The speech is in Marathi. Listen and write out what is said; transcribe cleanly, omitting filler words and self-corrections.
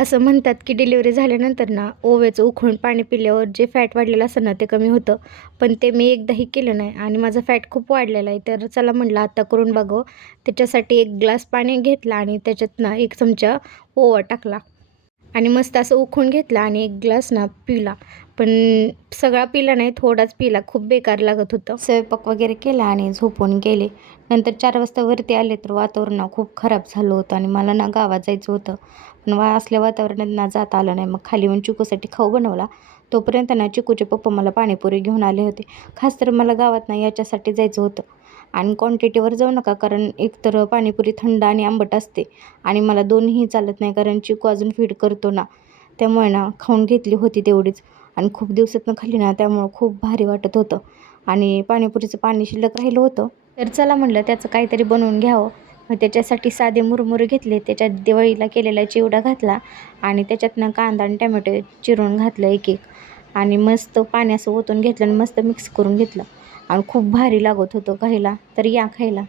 असं म्हणतात की डिलिव्हरी झाल्यानंतर ना ओव्याचं उकळून पाणी पिल्यावर जे फॅट वाढलेलं असतं ना ते कमी होतं. पण ते मी एकदाही केलं नाही आणि माझा फॅट खूप वाढलेला आहे. तर चला म्हटलं आता करून बघावं. त्याच्यासाठी 1 ग्लास पाणी घेतला आणि त्याच्यात ना 1 चमचा ओवा टाकला आणि मस्त असं उकळून घेतलं आणि 1 ग्लास ना पिला. पण सगळा पिला नाही, थोडाच पिला. खूप बेकार लागत होतं. स्वयंपाक वगैरे केला आणि झोपून गेले. नंतर 4 वाजता वरती आले तर वातावरण ना खूप खराब झालं होतं आणि मला ना गावात जायचं होतं. पण असल्या वातावरणात ना जाता आलं नाही. मग खाली येऊन चिकूसाठी खाऊ बनवला. तोपर्यंत ना चिकूचे पप्पा मला पाणीपुरी घेऊन आले होते. खास तर मला गावात ना याच्यासाठी जायचं होतं आणि क्वांटिटीवर जाऊ नका, कारण एकतर पाणीपुरी थंड आणि आंबट असते आणि मला दोन्हीही चालत नाही, कारण चिकू अजून फीड करतो ना. त्यामुळे ना खाऊन घेतली होती तेवढीच आणि खूप दिवसातनं खाल्ली ना, त्यामुळं खूप भारी वाटत होतं आणि पाणीपुरीचं पाणी शिल्लक राहिलं होतं. तर चला म्हटलं त्याचं काहीतरी बनवून घ्यावं. मग त्याच्यासाठी साधे मुरमुरे घेतले, त्याच्यात दिवाळीला केलेला चिवडा घातला आणि त्याच्यातनं कांदा आणि टोमॅटो चिरून घातलं एक-एक आणि मस्त पाणी असं ओतून घेतलं आणि मस्त मिक्स करून घेतलं आणि खूप भारी लागत होतं खायला. तर या खायला.